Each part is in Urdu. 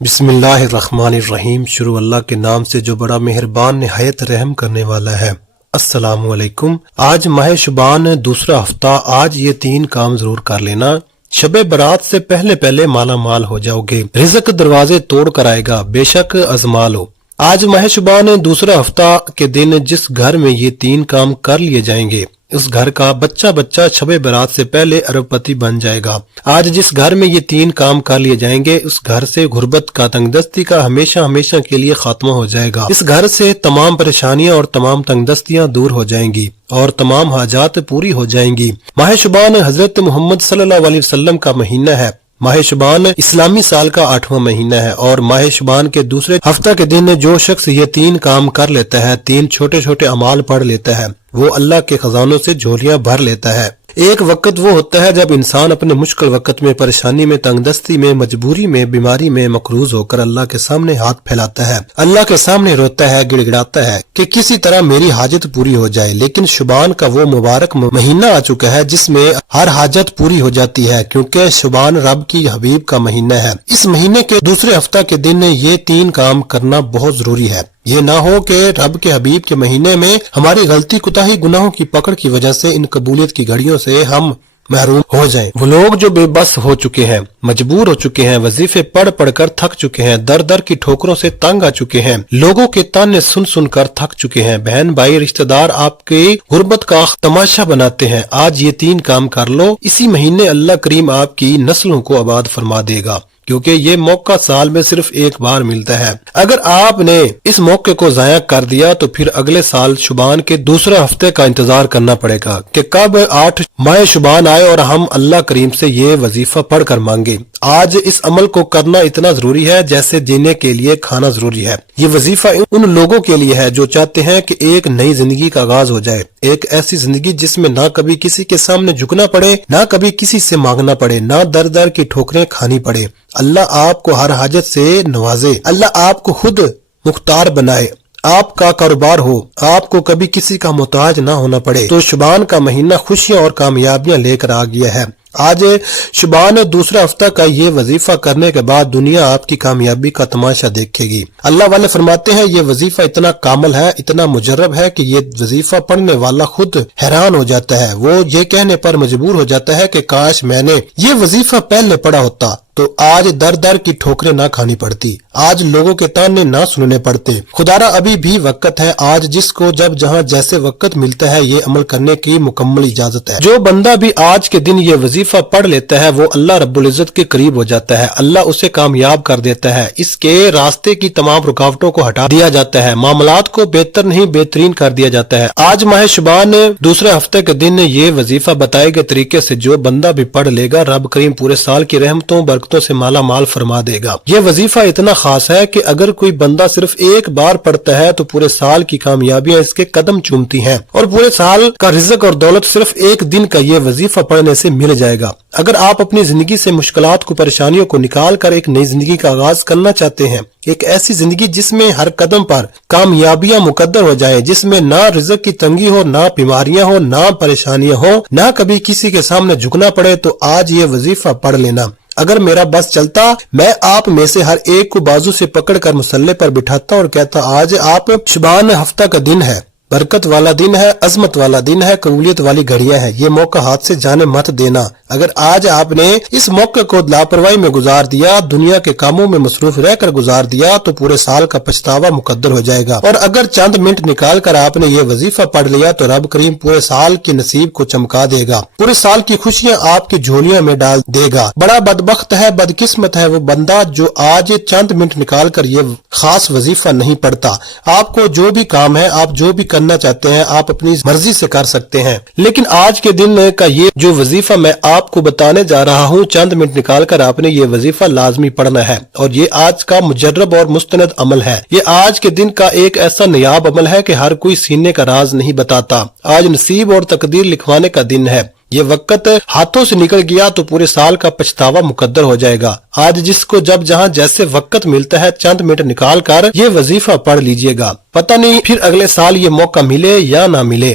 بسم اللہ الرحمن الرحیم۔ شروع اللہ کے نام سے جو بڑا مہربان نہایت رحم کرنے والا ہے۔ السلام علیکم۔ آج ماہ شعبان دوسرا ہفتہ۔ آج یہ 3 کام ضرور کر لینا۔ شب برات سے پہلے مالا مال ہو جاؤ گے۔ رزق دروازے توڑ کر آئے گا، بے شک ازما لو۔ آج ماہ شعبان دوسرا ہفتہ کے دن جس گھر میں یہ 3 کام کر لیے جائیں گے اس گھر کا بچہ شب برات سے پہلے ارب پتی بن جائے گا۔ آج جس گھر میں یہ 3 کام کر لیے جائیں گے اس گھر سے غربت کا، تنگ دستی کا ہمیشہ کے لیے خاتمہ ہو جائے گا۔ اس گھر سے تمام پریشانیاں اور تمام تنگ دستیاں دور ہو جائیں گی اور تمام حاجات پوری ہو جائیں گی۔ ماہ شعبان حضرت محمد صلی اللہ علیہ وسلم کا مہینہ ہے۔ ماہ شعبان اسلامی سال کا 8واں مہینہ ہے اور ماہ شعبان کے دوسرے ہفتہ کے دن جو شخص یہ 3 کام کر لیتا ہے، 3 چھوٹے اعمال پڑھ لیتا ہے، وہ اللہ کے خزانوں سے جھولیاں بھر لیتا ہے۔ ایک وقت وہ ہوتا ہے جب انسان اپنے مشکل وقت میں، پریشانی میں، تنگ دستی میں، مجبوری میں، بیماری میں مقروض ہو کر اللہ کے سامنے ہاتھ پھیلاتا ہے، اللہ کے سامنے روتا ہے، گڑ گڑاتا ہے کہ کسی طرح میری حاجت پوری ہو جائے۔ لیکن شعبان کا وہ مبارک مہینہ آ چکا ہے جس میں ہر حاجت پوری ہو جاتی ہے، کیونکہ شعبان رب کی حبیب کا مہینہ ہے۔ اس مہینے کے دوسرے ہفتہ کے دن یہ 3 کام کرنا بہت ضروری ہے۔ یہ نہ ہو کہ رب کے حبیب کے مہینے میں ہماری غلطی، کوتاہی، گناہوں کی پکڑ کی وجہ سے ان قبولیت کی گھڑیوں سے ہم محروم ہو جائیں۔ وہ لوگ جو بے بس ہو چکے ہیں، مجبور ہو چکے ہیں، وظیفے پڑھ کر تھک چکے ہیں، در کی ٹھوکروں سے تنگ آ چکے ہیں، لوگوں کے تانے سن کر تھک چکے ہیں، بہن بھائی رشتہ دار آپ کی غربت کا تماشا بناتے ہیں، آج یہ 3 کام کر لو۔ اسی مہینے اللہ کریم آپ کی نسلوں کو آباد فرما دے گا، کیونکہ یہ موقع سال میں صرف ایک بار ملتا ہے۔ اگر آپ نے اس موقع کو ضائع کر دیا تو پھر اگلے سال شعبان کے دوسرے ہفتے کا انتظار کرنا پڑے گا کہ کب 8 ماہ شعبان آئے اور ہم اللہ کریم سے یہ وظیفہ پڑھ کر مانگے۔ آج اس عمل کو کرنا اتنا ضروری ہے جیسے جینے کے لیے کھانا ضروری ہے۔ یہ وظیفہ ان لوگوں کے لیے ہے جو چاہتے ہیں کہ ایک نئی زندگی کا آغاز ہو جائے، ایک ایسی زندگی جس میں نہ کبھی کسی کے سامنے جھکنا پڑے، نہ کبھی کسی سے مانگنا پڑے، نہ در کی ٹھوکریں کھانی پڑے۔ اللہ آپ کو ہر حاجت سے نوازے، اللہ آپ کو خود مختار بنائے، آپ کا کاروبار ہو، آپ کو کبھی کسی کا محتاج نہ ہونا پڑے۔ تو شعبان کا مہینہ خوشیاں اور کامیابیاں لے کر آ گیا ہے۔ آج شعبان دوسرا ہفتہ کا یہ وظیفہ کرنے کے بعد دنیا آپ کی کامیابی کا تماشا دیکھے گی۔ اللہ والے فرماتے ہیں یہ وظیفہ اتنا کامل ہے، اتنا مجرب ہے کہ یہ وظیفہ پڑھنے والا خود حیران ہو جاتا ہے۔ وہ یہ کہنے پر مجبور ہو جاتا ہے کہ کاش میں نے یہ وظیفہ پہلے پڑھا ہوتا تو آج در کی ٹھوکریں نہ کھانی پڑتی، آج لوگوں کے تانے نہ سننے پڑتے۔ خدارا ابھی بھی وقت ہے، آج جس کو جب جہاں جیسے وقت ملتا ہے یہ عمل کرنے کی مکمل اجازت ہے۔ جو بندہ بھی آج کے دن یہ وظیفہ پڑھ لیتا ہے وہ اللہ رب العزت کے قریب ہو جاتا ہے، اللہ اسے کامیاب کر دیتا ہے، اس کے راستے کی تمام رکاوٹوں کو ہٹا دیا جاتا ہے، معاملات کو بہتر نہیں بہترین کر دیا جاتا ہے۔ آج ماہ شعبان دوسرے ہفتے کے دن یہ وظیفہ بتائے گئے طریقے سے جو بندہ بھی پڑھ لے گا رب کریم پورے سال کی رحمتوں برکتوں سے مالا مال فرما دے گا۔ یہ وظیفہ اتنا خاص ہے کہ اگر کوئی بندہ صرف ایک بار پڑھتا ہے تو پورے سال کی کامیابیاں اس کے قدم چومتی ہیں اور پورے سال کا رزق اور دولت صرف ایک دن کا یہ وظیفہ پڑھنے سے مل جائے گا۔ اگر آپ اپنی زندگی سے مشکلات کو، پریشانیوں کو نکال کر ایک نئی زندگی کا آغاز کرنا چاہتے ہیں، ایک ایسی زندگی جس میں ہر قدم پر کامیابیاں مقدر ہو جائیں، جس میں نہ رزق کی تنگی ہو، نہ بیماریاں ہو، نہ پریشانیاں ہو، نہ کبھی کسی کے سامنے جھکنا پڑے، تو آج یہ وظیفہ پڑھ لینا۔ اگر میرا بس چلتا میں آپ میں سے ہر ایک کو بازو سے پکڑ کر مسلح پر بٹھاتا اور کہتا آج آپ شعبان ہفتہ کا دن ہے، برکت والا دن ہے، عظمت والا دن ہے، قبولیت والی گھڑیاں ہیں، یہ موقع ہاتھ سے جانے مت دینا۔ اگر آج آپ نے اس موقع کو لاپرواہی میں گزار دیا، دنیا کے کاموں میں مصروف رہ کر گزار دیا تو پورے سال کا پچھتاوا مقدر ہو جائے گا۔ اور اگر چند منٹ نکال کر آپ نے یہ وظیفہ پڑھ لیا تو رب کریم پورے سال کی نصیب کو چمکا دے گا، پورے سال کی خوشیاں آپ کی جھولیوں میں ڈال دے گا۔ بڑا بدبخت ہے، بدقسمت ہے وہ بندہ جو آج چند منٹ نکال کر یہ خاص وظیفہ نہیں پڑھتا۔ آپ کو جو بھی کام ہے، آپ جو بھی کرنا چاہتے ہیں آپ اپنی مرضی سے کر سکتے ہیں، لیکن آج کے دن کا یہ جو وظیفہ میں آپ کو بتانے جا رہا ہوں، چند منٹ نکال کر آپ نے یہ وظیفہ لازمی پڑھنا ہے، اور یہ آج کا مجرب اور مستند عمل ہے۔ یہ آج کے دن کا ایک ایسا نیاب عمل ہے کہ ہر کوئی سینے کا راز نہیں بتاتا۔ آج نصیب اور تقدیر لکھوانے کا دن ہے۔ یہ وقت ہاتھوں سے نکل گیا تو پورے سال کا پچھتاوا مقدر ہو جائے گا۔ آج جس کو جب جہاں جیسے وقت ملتا ہے چند منٹ نکال کر یہ وظیفہ پڑھ لیجئے گا، پتہ نہیں پھر اگلے سال یہ موقع ملے یا نہ ملے۔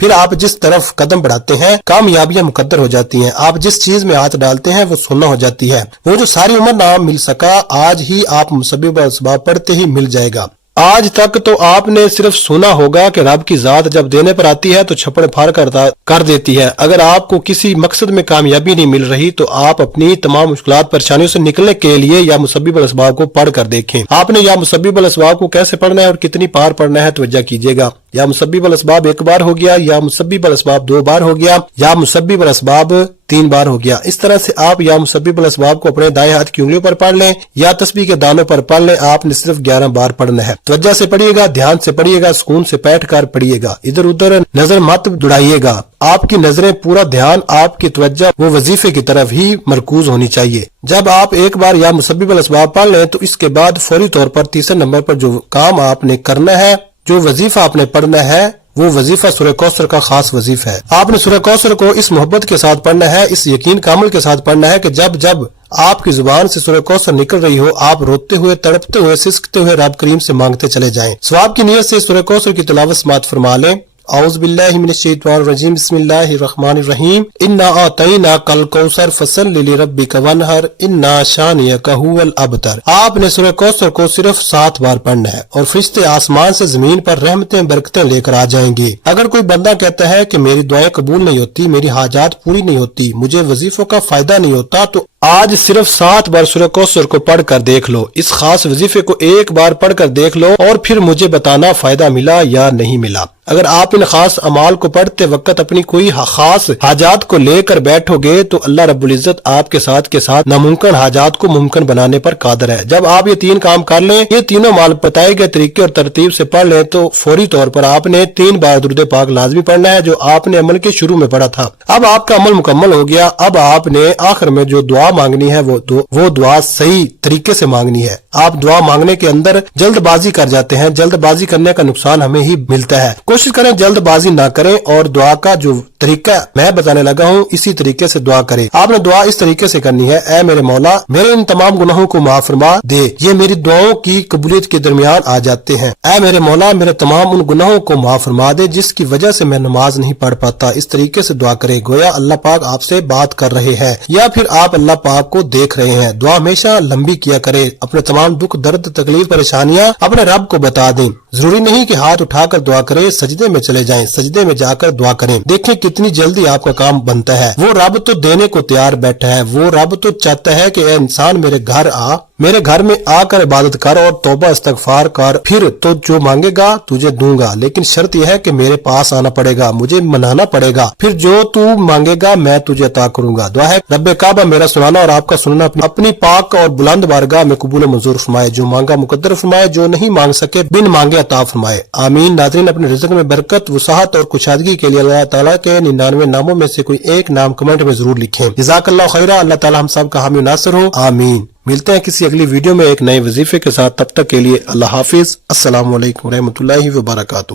پھر آپ جس طرف قدم بڑھاتے ہیں کامیابیاں مقدر ہو جاتی ہیں، آپ جس چیز میں ہاتھ ڈالتے ہیں وہ سننا ہو جاتی ہے، وہ جو ساری عمر نہ مل سکا آج ہی آپ مسبب اور اسباب پڑھتے ہی مل جائے گا۔ آج تک تو آپ نے صرف سنا ہوگا کہ رب کی ذات جب دینے پر آتی ہے تو چھپڑ پھاڑ کر دیتی ہے۔ اگر آپ کو کسی مقصد میں کامیابی نہیں مل رہی تو آپ اپنی تمام مشکلات پریشانیوں سے نکلنے کے لیے یا مسبب الاسباب کو پڑھ کر دیکھیں۔ آپ نے یا مسبب الاسباب کو کیسے پڑھنا ہے اور کتنی بار پڑھنا ہے توجہ کیجیے گا۔ یا مسبب الاسباب 1 بار ہو گیا، یا مسبب الاسباب 2 بار ہو گیا، یا مسبب الاسباب 3 بار ہو گیا۔ اس طرح سے آپ یا مسبب الاسباب کو اپنے دائیں ہاتھ کی انگلیوں پر پڑھ لیں یا تسبیح کے دانوں پر پڑھ لیں، آپ نے صرف 11 بار پڑھنا ہے۔ توجہ سے پڑھیے گا، دھیان سے پڑھیے گا، سکون سے بیٹھ کر پڑھیے گا، ادھر ادھر نظر مت دوڑائیے گا۔ آپ کی نظریں، پورا دھیان، آپ کی توجہ وہ وظیفے کی طرف ہی مرکوز ہونی چاہیے۔ جب آپ 1 بار یا مسبب الاسباب پڑھ لیں تو اس کے بعد فوری طور پر تیسرے نمبر پر جو کام آپ نے کرنا ہے، جو وظیفہ آپ نے پڑھنا ہے، وہ وظیفہ سورہ کوثر کا خاص وظیفہ ہے۔ آپ نے سورہ کوثر کو اس محبت کے ساتھ پڑھنا ہے، اس یقین کامل کے ساتھ پڑھنا ہے کہ جب جب آپ کی زبان سے سورہ کوثر نکل رہی ہو آپ روتے ہوئے، تڑپتے ہوئے، سسکتے ہوئے رب کریم سے مانگتے چلے جائیں۔ ثواب کی نیت سے سورہ کوثر کی تلاوت سماعت فرما لیں۔ اعوذ باللہ من الشیطان الرجیم، بسم اللہ الرحمن الرحیم، انا اعطیناک الکوثر فصل لربک وانحر انا شانئک ھو الابتر۔ آپ نے سورہ کوثر کو صرف 7 بار پڑھنا ہے اور فرشتے آسمان سے زمین پر رحمتیں برکتیں لے کر آ جائیں گے۔ اگر کوئی بندہ کہتا ہے کہ میری دعائیں قبول نہیں ہوتی، میری حاجات پوری نہیں ہوتی، مجھے وظیفوں کا فائدہ نہیں ہوتا، تو آج صرف 7 بار سورہ کوثر کو پڑھ کر دیکھ لو، اس خاص وظیفے کو 1 بار پڑھ کر دیکھ لو اور پھر مجھے بتانا فائدہ ملا یا نہیں ملا۔ اگر آپ ان خاص اعمال کو پڑھتے وقت اپنی کوئی خاص حاجات کو لے کر بیٹھو گے تو اللہ رب العزت آپ کے ساتھ ناممکن حاجات کو ممکن بنانے پر قادر ہے۔ جب آپ یہ 3 کام کر لیں، یہ تینوں اعمال بتائے گئے طریقے اور ترتیب سے پڑھ لیں تو فوری طور پر آپ نے 3 بار درود پاک لازمی پڑھنا ہے جو آپ نے عمل کے شروع میں پڑھا تھا۔ اب آپ کا عمل مکمل ہو گیا، اب آپ نے آخر میں جو دعا مانگنی ہے وہ دعا صحیح طریقے سے مانگنی ہے۔ آپ دعا مانگنے کے اندر جلد بازی کر جاتے ہیں، جلد بازی کرنے کا نقصان ہمیں ہی ملتا ہے۔ کوشش کریں جلد بازی نہ کریں اور دعا کا جو طریقہ میں بتانے لگا ہوں اسی طریقے سے دعا کریں۔ آپ نے دعا اس طریقے سے کرنی ہے، اے میرے مولا میرے ان تمام گناہوں کو معاف فرما دے، یہ میری دعاؤں کی قبولیت کے درمیان آ جاتے ہیں۔ اے میرے مولا میرے تمام ان گناہوں کو معاف فرما دے جس کی وجہ سے میں نماز نہیں پڑھ پاتا۔ اس طریقے سے دعا کرے گویا اللہ پاک آپ سے بات کر رہے ہیں یا پھر آپ اللہ پاک کو دیکھ رہے ہیں۔ دعا ہمیشہ لمبی کیا کرے، اپنے تمام دکھ، درد، تکلیف، پریشانیاں اپنے رب کو بتا دیں۔ ضروری نہیں کہ ہاتھ اٹھا کر دعا کرے، سجدے میں چلے جائیں، سجدے میں جا کر دعا کریں، دیکھیں کتنی جلدی آپ کا کام بنتا ہے۔ وہ رب تو دینے کو تیار بیٹھا ہے، وہ رب تو چاہتا ہے کہ اے انسان میرے گھر میں آ کر عبادت کر اور توبہ استغفار کر، پھر تو جو مانگے گا تجھے دوں گا، لیکن شرط یہ ہے کہ میرے پاس آنا پڑے گا، مجھے منانا پڑے گا، پھر جو تو مانگے گا میں تجھے عطا کروں گا۔ دعا ہے رب کعبہ میرا سنانا اور آپ کا سننا اپنی پاک اور بلند بارگاہ میں قبول منظور فرمائے، جو مانگا مقدر فرمائے، جو نہیں مانگ سکے بن مانگے عطا فرمائے، آمین۔ ناظرین اپنے رزق میں برکت، وسعت اور کشادگی کے لیے اللہ تعالیٰ کے 99 ناموں میں سے کوئی ایک نام کمنٹ میں ضرور لکھیں۔ جزاک اللہ خیرہ، اللہ تعالیٰ ہم سب کا حامی و ناصر ہو، آمین۔ ملتے ہیں کسی اگلی ویڈیو میں ایک نئے وظیفے کے ساتھ، تب تک کے لیے اللہ حافظ، السلام علیکم ورحمۃ اللہ وبرکاتہ۔